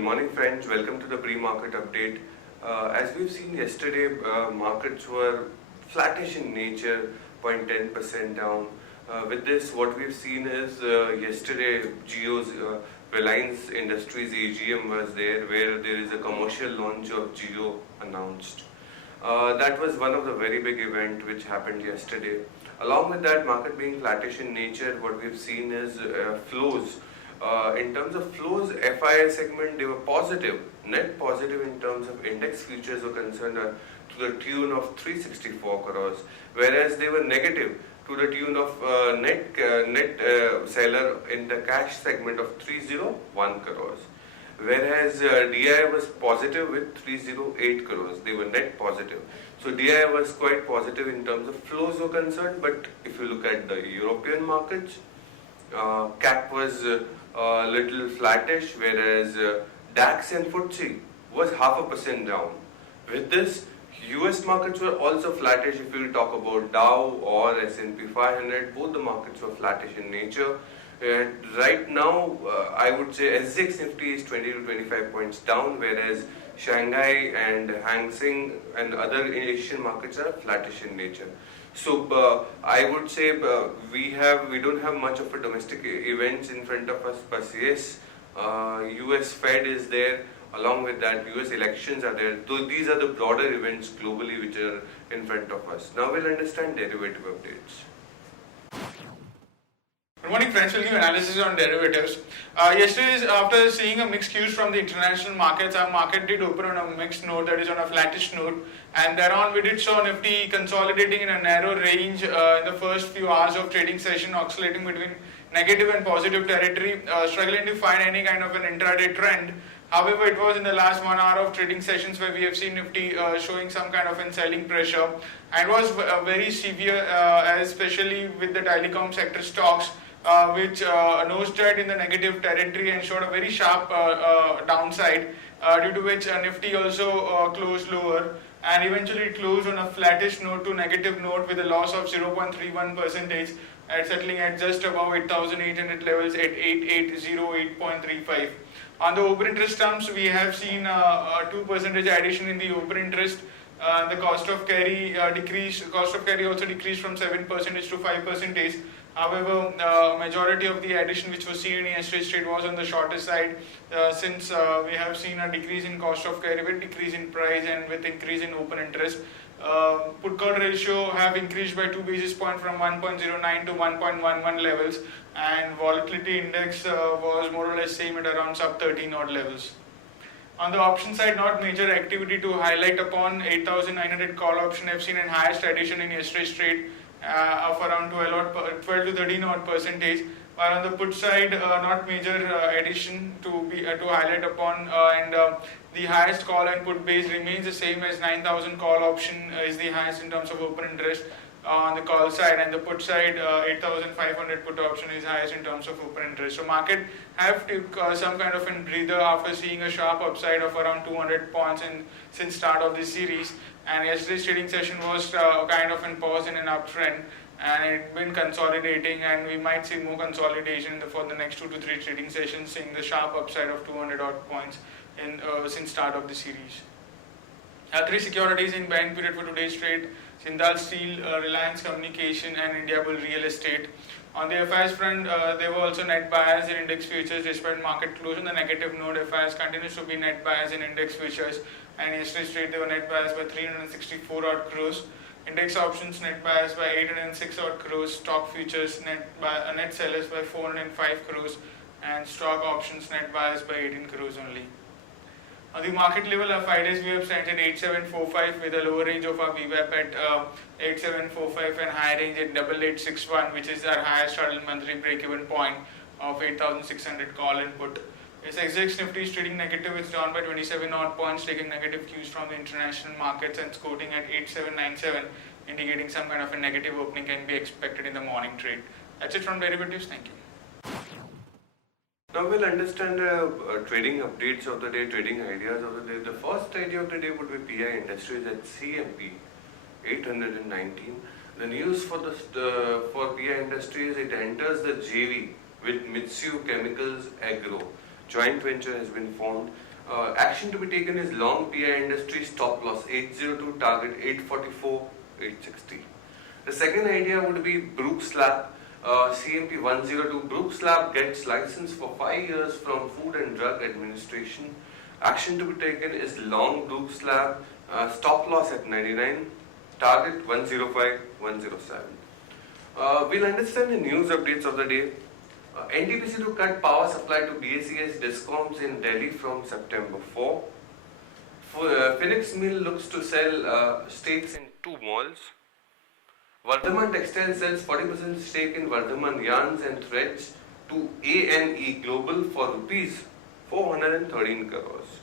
Good morning, friends. Welcome to the pre-market update. As we've seen yesterday, markets were flattish in nature, 0.10% down. With this, what we've seen is yesterday, Jio's Reliance Industries AGM was there, where there is a commercial launch of Jio announced. That was one of the very big event which happened yesterday. Along with that, market being flattish in nature, what we've seen is flows. In terms of flows, FI segment, they were positive, net positive in terms of index futures were concerned to the tune of 364 crores, whereas they were negative to the tune of net seller in the cash segment of 301 crores. Whereas DI was positive with 308 crores, they were net positive. So DI was quite positive in terms of flows were concerned, but if you look at the European markets, CAC was a little flattish, whereas DAX and FTSE was 0.5% down. With this, US markets were also flattish. If you talk about Dow or S&P 500, both the markets were flattish in nature. Right now, I would say SGX Nifty is 20 to 25 points down, whereas Shanghai and Hang Seng and other Asian markets are flattish in nature. So I would say we don't have much of a domestic events in front of us, but yes, US Fed is there. Along with that, US elections are there. So these are the broader events globally which are in front of us. Now we'll understand derivative updates. Good morning, friends. We'll give analysis on derivatives. Yesterday, after seeing a mixed cues from the international markets, our market did open on a mixed note, that is on a flattish note, and thereon we did saw Nifty consolidating in a narrow range in the first few hours of trading session, oscillating between negative and positive territory, struggling to find any kind of an intraday trend. However, it was in the last 1 hour of trading sessions where we have seen Nifty showing some kind of a selling pressure, and it was very severe, especially with the telecom sector stocks, which nosedived in the negative territory and showed a very sharp downside, due to which Nifty also closed lower and eventually closed on a flattish note to negative note with a loss of 0.31%, settling at just above 8,800 levels at 8808.35. On the open interest terms, we have seen a 2% addition in the open interest. The cost of carry decreased. Cost of carry also decreased from 7% to 5%. However, majority of the addition which was seen in yesterday's trade was on the shorter side, since we have seen a decrease in cost of carry with decrease in price and with increase in open interest. Put call ratio have increased by 2 basis points from 1.09 to 1.11 levels, and volatility index was more or less same at around sub 13 odd levels. On the option side, not major activity to highlight upon. 8,900 call option have seen an highest addition in yesterday's trade of around 12 to 13 odd percentage. While on the put side, not major addition to highlight upon, and the highest call and put base remains the same as 9,000 call option is the highest in terms of open interest on the call side, and the put side 8,500 put option is highest in terms of open interest. So market have took some kind of a breather after seeing a sharp upside of around 200 points since start of this series, and yesterday's trading session was kind of in pause in an uptrend, and it's been consolidating, and we might see more consolidation for the next 2 to 3 trading sessions, seeing the sharp upside of 200 odd points since start of the series. 3 securities in buying period for today's trade: Jindal Steel, Reliance Communication, and Indiabulls Real Estate. On the FIs front, there were also net buyers in index futures despite market close on the negative note. FIs continues to be net buyers in index futures, and yesterday's trade they were net buyers by 364 odd crores. Index options net buyers by 806 odd crores. Stock futures net sellers by 405 crores, and stock options net buyers by 18 crores only. On the market level, our 5 days VWAP stands at 8745 with a lower range of our VWAP at 8745 and high range at 8861, which is our highest straddle monthly break-even point of 8,600 call and put. Its SGX Nifty is trading negative. It's down by 27 odd points, taking negative cues from the international markets and quoting at 8797, indicating some kind of a negative opening can be expected in the morning trade. That's it from derivatives. Thank you. Now we'll understand trading updates of the day, trading ideas of the day. The first idea of the day would be PI Industries at CMP 819. The news for PI Industries, it enters the JV with Mitsui Chemicals Agro. Joint venture has been formed. Action to be taken is long PI industry stop loss 802, target 844, 860. The second idea would be Brooks Lab, CMP 102. Brooks Lab gets license for 5 years from Food and Drug Administration. Action to be taken is long Brooks Lab, stop loss at 99, target 105, 107. We'll understand the news updates of the day. NTPC to cut power supply to BACS discoms in Delhi from September 4. Phoenix Mill looks to sell stakes in 2 malls. Vardhaman Textile sells 40% stake in Vardhaman Yarns and Threads to ANE Global for rupees 413 crores.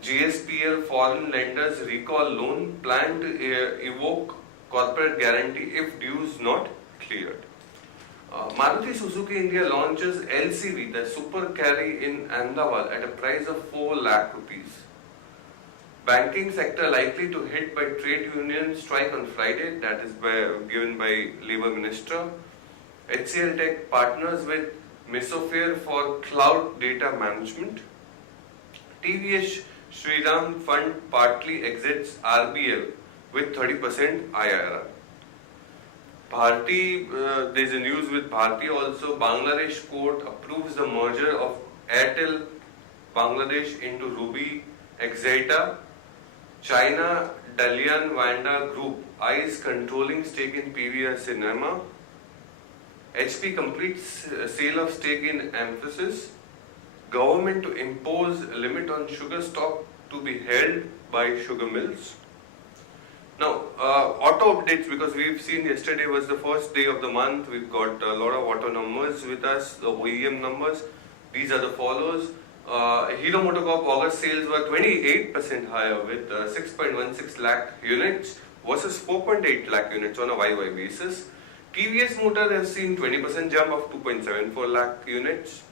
GSPL foreign lenders recall loan plan to evoke corporate guarantee if dues not cleared. Maruti Suzuki India launches LCV, the super carry in Ahmedabad at a price of 4 lakh rupees. Banking sector likely to hit by trade union strike on Friday, that is given by Labour Minister. HCL Tech partners with Mesosphere for cloud data management. TVS Shriram Fund partly exits RBL with 30% IRR. Bharti, there is a news with Bharti also. Bangladesh court approves the merger of Airtel Bangladesh into Ruby Exeta. China Dalian Vanda Group eyes controlling stake in PVR Cinema. HP completes sale of stake in Emphasis. Government to impose a limit on sugar stock to be held by sugar mills. Now, auto updates, because we've seen yesterday was the first day of the month. We've got a lot of auto numbers with us, the OEM numbers. These are the follows. Hero MotoCorp August sales were 28% higher with 6.16 lakh units versus 4.8 lakh units on a YY basis. TVS Motor has seen 20% jump of 2.74 lakh units.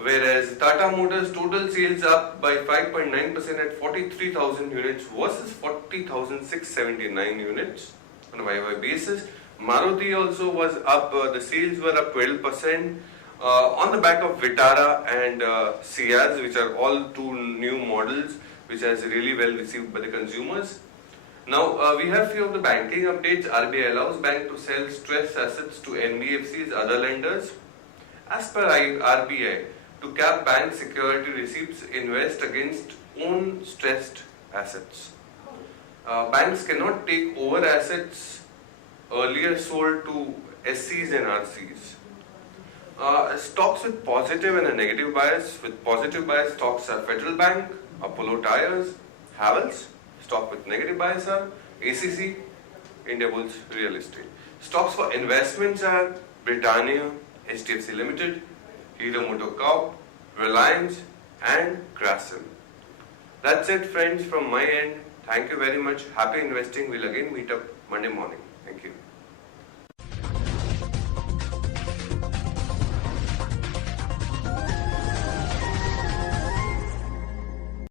Whereas Tata Motors total sales up by 5.9% at 43,000 units versus 40,679 units on a YY basis. Maruti also was up, the sales were up 12% on the back of Vitara and Ciaz, which are all 2 new models which has really well received by the consumers. Now we have few of the banking updates. RBI allows bank to sell stressed assets to NBFCs, other lenders. As per RBI, to cap bank security receipts, invest against own stressed assets. Banks cannot take over assets earlier sold to SCs and RCs. Stocks with positive and a negative bias. With positive bias stocks are Federal Bank, Apollo Tyres, Havells. Stock with negative bias are ACC, Indiabulls Real Estate. Stocks for investments are Britannia, HDFC Limited, Hero MotoCorp, Reliance and Grasim. That's it friends from my end. Thank you very much. Happy investing. We'll again meet up Monday morning.